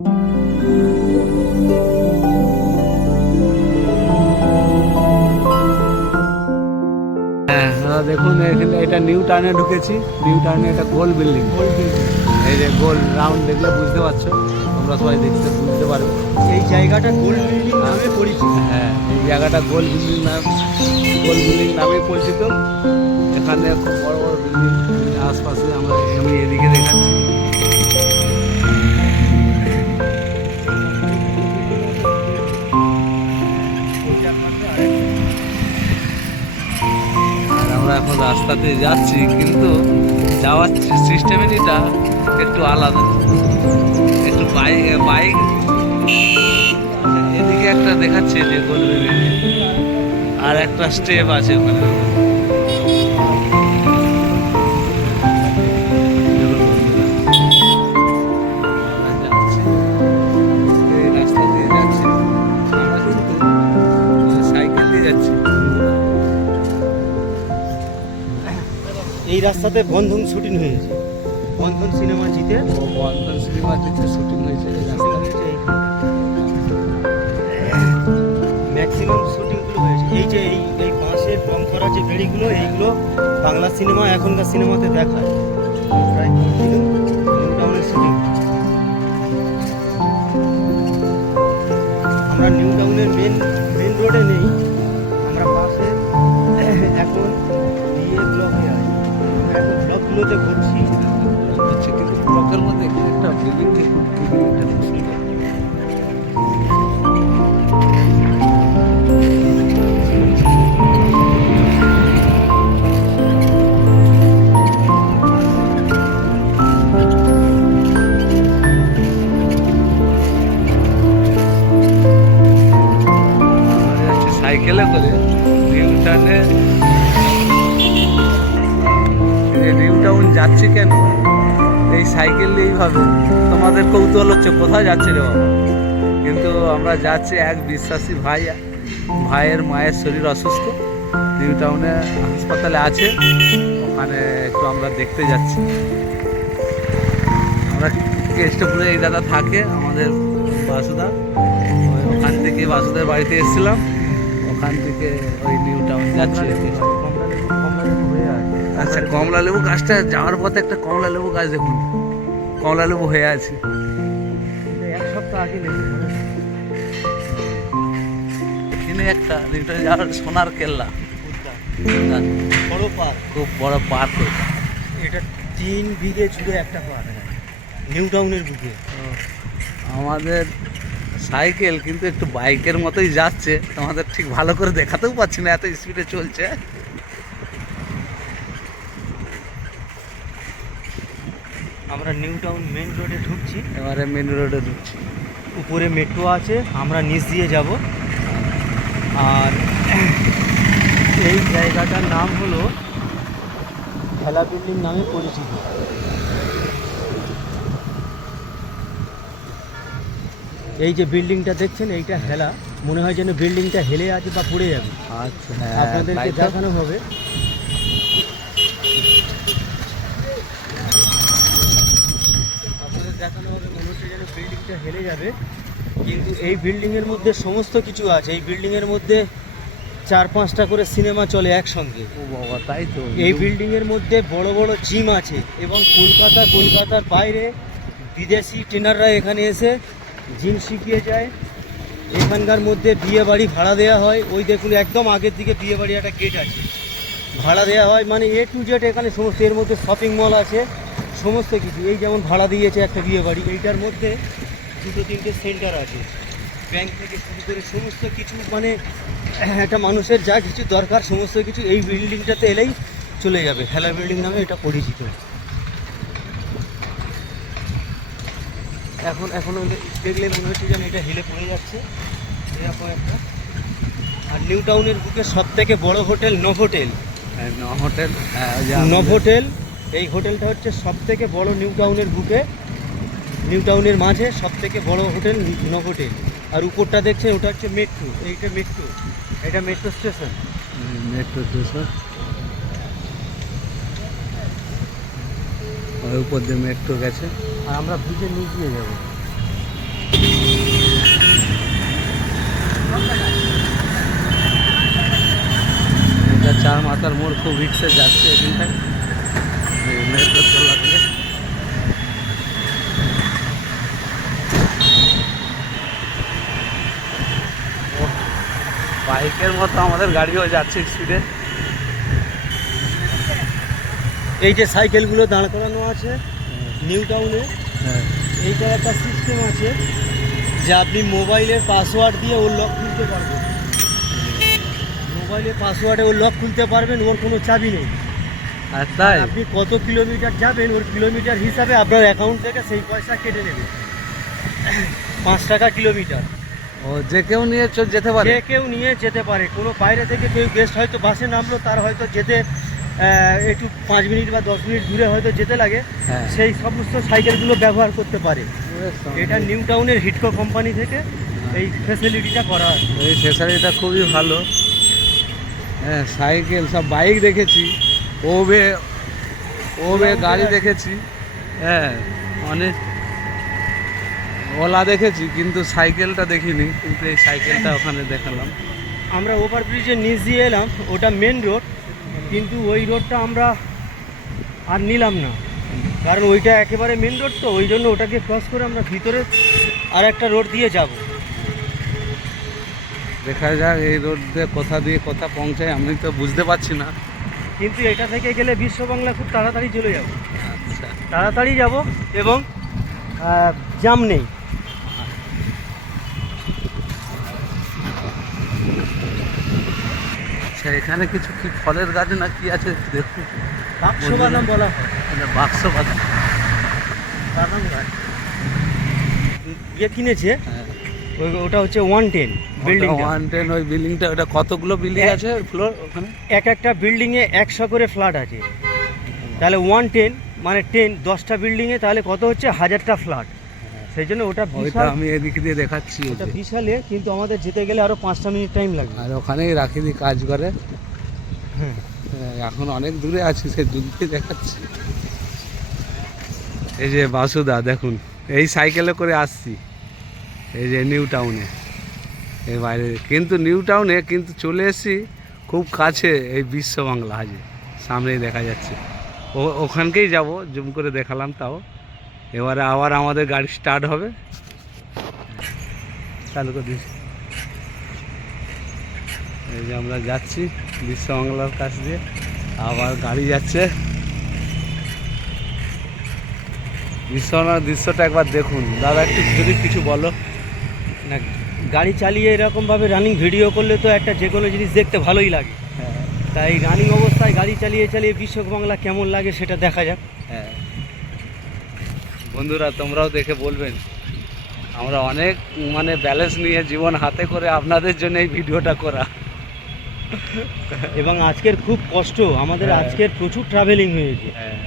হ্যাঁ দেখুন এখানে এটা নিউ টাউনে ঢুকেছি। নিউ টাউনে এটা গোল বিল্ডিং। এই যে গোল রাউন্ড দেখলে বুঝতে পারছ তোমরা সবাই দেখতে বুঝতে পারবে। এই জায়গাটা গোল বিল্ডিং নামে পরিচিত। হ্যাঁ এই জায়গাটা গোল বিল্ডিং নাম গোল বিল্ডিং নামে পরিচিত। এখানে খুব বড় বড় বিল্ডিং আশপাশে আমরা আমি এদিকে দেখাচ্ছি। রাস্তাতে যাচ্ছি, কিন্তু যাওয়ার সিস্টেমেটিটা একটু আলাদা। একটু বাইক বাইক। এদিকে একটা দেখাচ্ছে যে আর একটা স্টেপ আছে ওখানে। এই রাস্তাতে বন্ধন শুটিং হয়েছে বন্ধন সিনেমা জিতে বন্ধন সিনেমা দিতে শুটিং হয়েছে ম্যাক্সিমাম শুটিংগুলো হয়েছে। এই যে এই এই বাঁশের বম করা যে বেড়িগুলো এইগুলো বাংলা সিনেমা এখনকার সিনেমাতে দেখায়। প্রায় নিউ টাউনের শুটিং। আমরা নিউ টাউনের মেন মেন রোডে নেই। ব্লকগুলোতে ঘুরছি। হচ্ছে কিন্তু ব্লকের মধ্যে একটা বিল্ডিং টাউন যাচ্ছি কেন? এই সাইকেল এইভাবে তোমাদের কৌতূহল হচ্ছে, কোথায় যাচ্ছে রে বাবা? কিন্তু আমরা যাচ্ছি এক বিশ্বাসী ভাই, ভাইয়ের মায়ের শরীর অসুস্থ। নিউ টাউনে হাসপাতালে আছে। ওখানে একটু আমরা দেখতে যাচ্ছি। আমরা কেষ্টপুরে এই দাদা থাকে, আমাদের বাসুদা। ওখান থেকে বাসুদার বাড়িতে এসেছিলাম। ওখান থেকে ওই নিউ টাউন যাচ্ছি। আচ্ছা কমলা লেবু গাছটা যাওয়ার পথে একটা কমলা লেবু গাছ দেখুন। কমলা লেবু হয়ে আছে। এক সপ্তাহ আগে এখানে একটা নিউটনে যাওয়ার সোনার কেল্লা। বড় পার্ক খুব বড় পার্ক এটা। তিন বিঘে জুড়ে একটা পার্ক। নিউ টাউনের বুকে। আমাদের সাইকেল কিন্তু একটু বাইকের মতোই যাচ্ছে। তোমাদের ঠিক ভালো করে দেখাতেও পাচ্ছি না এত স্পিডে চলছে। আমরা নিউ টাউন মেন রোডে ঢুকছি। এবারে মেন রোডে ঢুকছি। উপরে মেট্রো আছে আমরা নিচ দিয়ে যাব। আর এই জায়গাটার নাম হলো খেলা বিল্ডিং নামে পরিচিত। এই যে বিল্ডিংটা দেখছেন এইটা হেলা। মনে হয় যেন বিল্ডিংটা হেলে আছে বা পড়ে যাবে। আচ্ছা আপনাদেরকে দেখানো হবে আপনাদের দেখানো হবে মনে হচ্ছে বিল্ডিংটা হেলে যাবে। কিন্তু এই বিল্ডিংয়ের মধ্যে সমস্ত কিছু আছে। এই বিল্ডিংয়ের মধ্যে চার পাঁচটা করে সিনেমা চলে একসঙ্গে। ও তাই তো। এই বিল্ডিংয়ের মধ্যে বড় বড় জিম আছে এবং কলকাতা কলকাতার বাইরে বিদেশি ট্রেনাররা এখানে এসে জিম শিখিয়ে যায়। এখানকার মধ্যে বিয়ে বাড়ি ভাড়া দেওয়া হয়। ওই দেখুন একদম আগের দিকে বিয়ে বাড়ি একটা গেট আছে। ভাড়া দেওয়া হয়। মানে এ টু জেড এখানে সমস্ত এর মধ্যে শপিং মল আছে। সমস্ত কিছু। এই যেমন ভাড়া দিয়েছে একটা বিয়ে বাড়ি এইটার মধ্যে দুটো তিনটে সেন্টার আছে। ব্যাংক থেকে শুরু করে সমস্ত কিছু মানে একটা মানুষের যা কিছু দরকার সমস্ত কিছু এই বিল্ডিংটাতে এলেই চলে যাবে। হেলা বিল্ডিং নামে এটা পরিচিত। এখন এখন দেখলে মনে হচ্ছে যেন এটা হেলে পড়ে যাচ্ছে। এরকম একটা আর নিউ টাউনের বুকে সব থেকে বড় হোটেল নভোটেল হ্যাঁ, ন হোটেল হ্যাঁ, ওই যে নভোটেল এই হোটেলটা হচ্ছে সব থেকে বড় নিউ টাউনের বুকে। নিউ টাউনের মাঝে সব থেকে বড় হোটেল নভোটেল আর উপরটা দেখছেন ওটা হচ্ছে মেট্রো এইটা মেট্রো এটা মেট্রো স্টেশন মেট্রো স্টেশন উপর দিয়ে মেট্রো গেছে। আর আমরা ব্রিজের নিচ দিয়ে যাব। এটা চার মাথার মোড় খুব হিটসে যাচ্ছে এখানটায় মেট্রো চলা বাইকের মতো আমাদের গাড়িও যাচ্ছে স্পিডে এই যে সাইকেলগুলো দাঁড় করানো আছে নিউ টাউনে হ্যাঁ। এইটা একটা সিস্টেম আছে যে আপনি মোবাইলের পাসওয়ার্ড দিয়ে ওর লক খুলতে পারবেন। মোবাইলের পাসওয়ার্ডে ওর লক খুলতে পারবেন ওর কোনো চাবি নেই। আর তাই? আপনি কত কিলোমিটার যাবেন ওর কিলোমিটার হিসাবে আপনার অ্যাকাউন্ট থেকে সেই পয়সা কেটে নেবে। পাঁচ টাকা কিলোমিটার ও যে কেউ নিয়ে যেতে পারে? যে কেউ নিয়ে যেতে পারে। কোনো বাইরে থেকে কেউ গেস্ট হয়তো বাসে নামলো তার হয়তো যেতে একটু পাঁচ মিনিট বা দশ মিনিট দূরে হয়তো যেতে লাগে। হ্যাঁ। সেই সমস্ত সাইকেলগুলো ব্যবহার করতে পারে। এটা নিউ টাউনের হিটকো কোম্পানি থেকে এই ফেসিলিটিটা করা এই ফেসারিটা খুবই ভালো। হ্যাঁ সাইকেল সব বাইক দেখেছি। ওবে ওবে গাড়ি দেখেছি। হ্যাঁ অনেক ওলা দেখেছি কিন্তু সাইকেলটা দেখিনি কিন্তু এই সাইকেলটা ওখানে দেখালাম। আমরা ওভারব্রিজের নিচ দিয়ে এলাম ওটা মেন রোড কিন্তু ওই রোডটা আমরা আর নিলাম না। কারণ ওইটা একেবারে মেন রোড তো ওই জন্য ওটাকে ক্রস করে আমরা ভিতরে আর একটা রোড দিয়ে যাব। দেখা যাক এই রোড দিয়ে কোথা দিয়ে কোথা পৌঁছায় আমি তো বুঝতে পারছি না। কিন্তু এটা থেকে গেলে বিশ্ব বাংলা খুব তাড়াতাড়ি চলে যাব। আচ্ছা। তাড়াতাড়ি যাব এবং জাম নেই। আচ্ছা এখানে কিছু কি ফলের গাছ না কি আছে? দেখুন। বাক্স বাদাম বলা হয়। বাক্স বাদাম বাদাম গাছ ইয়ে কিনেছে? হ্যাঁ। ওটা হচ্ছে one ten building one ten ওই বিল্ডিংটা ওটা কতগুলো বিল্ডিং আছে ফ্লোর ওখানে? এক একটা বিল্ডিংয়ে একশো করে ফ্ল্যাট আছে। তাহলে ওয়ান টেন মানে টেন দশটা বিল্ডিংয়ে তাহলে কত হচ্ছে? হাজারটা ফ্ল্যাট। সেই জন্য ওটা বিশাল আমি এদিক দিয়ে দেখাচ্ছি ওটা। বিশালে কিন্তু আমাদের যেতে গেলে আরও পাঁচটা মিনিট টাইম লাগবে আর ওখানেই রাখিনি কাজ করে। হ্যাঁ। হ্যাঁ, এখন অনেক দূরে আছি সে দূর দিয়ে দেখাচ্ছি। এই যে বাসুদা দেখুন এই সাইকেলে করে আসছি। এই যে নিউ টাউনে এই বাইরে কিন্তু নিউ টাউনে কিন্তু চলে এসেছি খুব কাছে এই বিশ্ব বাংলা হাজে সামনেই দেখা যাচ্ছে। ও ওখানকেই যাব জুম করে দেখালাম তাও। এবারে আবার আমাদের গাড়ি স্টার্ট হবে। চালু করে দিয়েছি। এই যে আমরা যাচ্ছি বিশ্ব বাংলার কাছ দিয়ে। আবার গাড়ি যাচ্ছে। বিশ্ব বাংলার দৃশ্যটা একবার দেখুন। দাদা একটু যদি কিছু বলো। না গাড়ি চালিয়ে এরকমভাবে রানিং ভিডিও করলে তো একটা যে কোনো জিনিস দেখতে ভালোই লাগে। হ্যাঁ। তাই রানিং অবস্থায় গাড়ি চালিয়ে চালিয়ে বিশ্ব বাংলা কেমন লাগে সেটা দেখা যাক। হ্যাঁ। বন্ধুরা তোমরাও দেখে বলবেন। আমরা অনেক মানে ব্যালেন্স নিয়ে জীবন হাতে করে আপনাদের জন্য এই ভিডিওটা করা। এবং আজকের খুব কষ্ট আমাদের হ্যাঁ। আজকের প্রচুর ট্রাভেলিং হয়েছে। হ্যাঁ।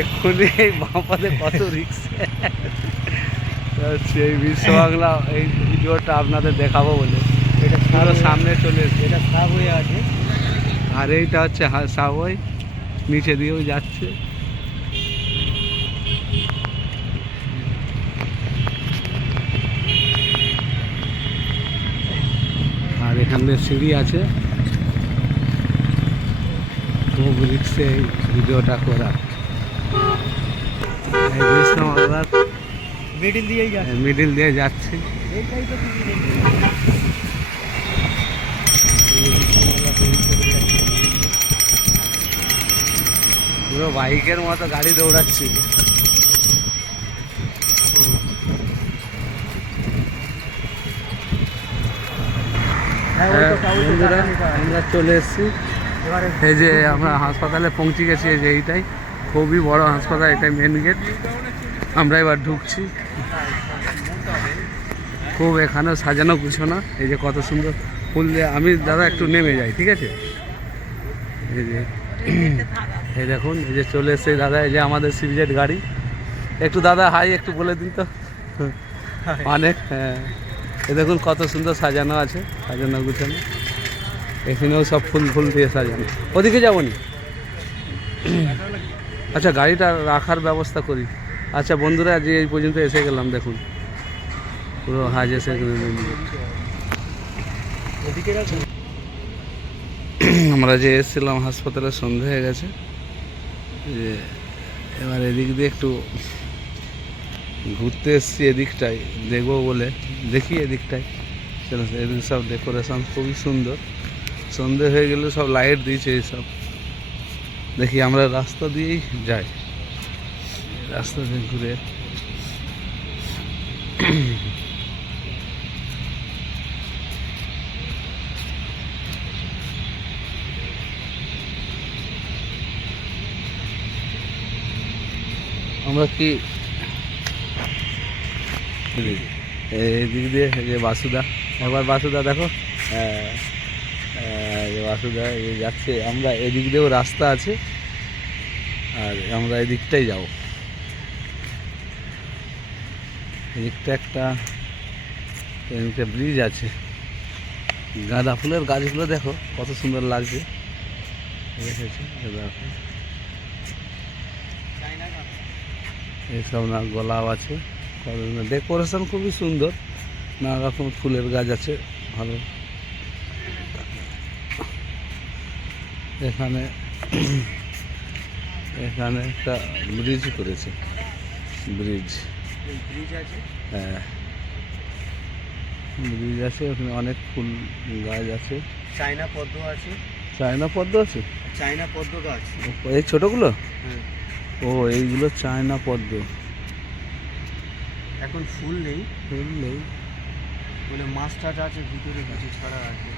এক্ষুনি এই বাঁপাতে কত রিক্স সেই বিশ্ব বাংলা এই ভিডিওটা আপনাদের দেখাবো বলে। এটা আরও সামনে চলে এসছে। এটা সাব হয়ে আছে। আর এইটা হচ্ছে সাবই নিচে দিয়েও যাচ্ছে। আর এখানে সিঁড়ি আছে। খুব রিক্সে এই ভিডিওটা করা। এই কৃষ্ণ বাংলার মিডিল দিয়েই যাচ্ছে। মিডিল দিয়ে যাচ্ছি। পুরো বাইকের মতো গাড়ি দৌড়াচ্ছি। হ্যাঁ হ্যাঁ, বন্ধুরা। আমরা চলে এসেছি। এবারে এই যে আমরা হাসপাতালে পৌঁছে গেছি এই যে এইটাই। খুবই বড় হাসপাতাল এটাই মেন গেট আমরা এবার ঢুকছি। খুব এখানেও সাজানো গুছানো, এই যে কত সুন্দর ফুল দিয়ে আমি দাদা একটু নেমে যাই, ঠিক আছে? এই যে এই দেখুন, এই যে চলে এসছে দাদা, এই যে আমাদের সিভিজেট গাড়ি। একটু দাদা, হাই, একটু বলে দিন তো। অনেক হ্যাঁ। এই দেখুন, কত সুন্দর সাজানো আছে, সাজানো গুছানো। এখানেও সব ফুল ফুল দিয়ে সাজানো। ওদিকে যাব নি? আচ্ছা গাড়িটা রাখার ব্যবস্থা করি। আচ্ছা বন্ধুরা আজ এই পর্যন্ত এসে গেলাম, দেখুন। পুরো হাজ এসে। আমরা যে এসেছিলাম হাসপাতালে, সন্ধে হয়ে গেছে। যে এবার এদিক দিয়ে একটু ঘুরতে এসেছি এদিকটাই দেখব বলে। দেখি এদিকটাই এদিক সব ডেকোরেশন খুবই সুন্দর। সন্ধে হয়ে গেলে সব লাইট দিয়েছে এইসব দেখি আমরা রাস্তা দিয়েই যাই। রাস্তা দিয়ে ঘুরে। আমরা কি এদিক দিয়ে যে বাসুদা একবার বাসুদা দেখো। হ্যাঁ, হ্যাঁ, যে বাসুদা যাচ্ছে। আমরা এদিক দিয়েও রাস্তা আছে আর আমরা এদিকটাই যাব। এদিকটা একটা ব্রিজ আছে। গাঁদা ফুলের গাছগুলো দেখো, কত সুন্দর লাগছে। এইসব না, গোলাপ আছে। ডেকোরেশন খুবই সুন্দর। নানা রকম ফুলের গাছ আছে, ভালো। এখানে এখানে একটা ব্রিজ করেছে। ব্রিজ হ্যাঁ। ব্রিজ আছে ওখানে অনেক ফুল গাছ আছে। চায়না পদ্ম আছে। চায়না পদ্ম আছে? চায়না পদ্ম গাছ। এই ছোটোগুলো? হ্যাঁ। ও এইগুলো চায়না পদ্ম। এখন ফুল নেই। ফুল নেই। মানে মাছ টাছ আছে ভিতরে কিছু ছাড়া আছে।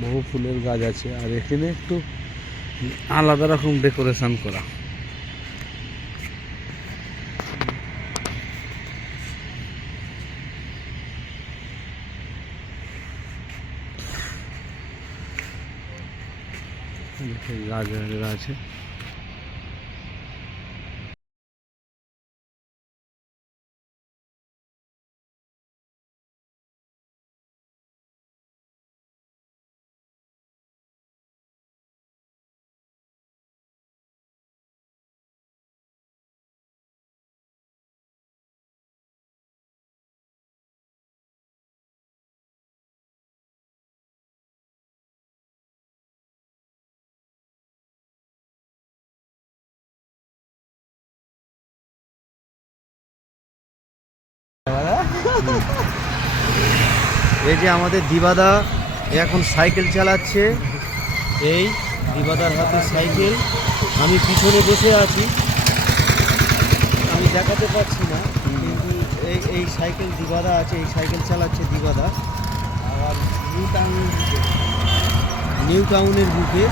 বহু ফুলের গাছ আছে। আর এখানে একটু আলাদা রকম ডেকোরেশন করা। গাছ আছে। এই যে আমাদের দিবাদা এখন সাইকেল চালাচ্ছে। এই দিবাদার হাতে সাইকেল। আমি পিছনে বসে আছি। আমি দেখাতে পারছি না, কিন্তু এই এই সাইকেল দিবাদা আছে, এই সাইকেল চালাচ্ছে দিবাদা। আর নিউ টাউন নিউ টাউনের বুকে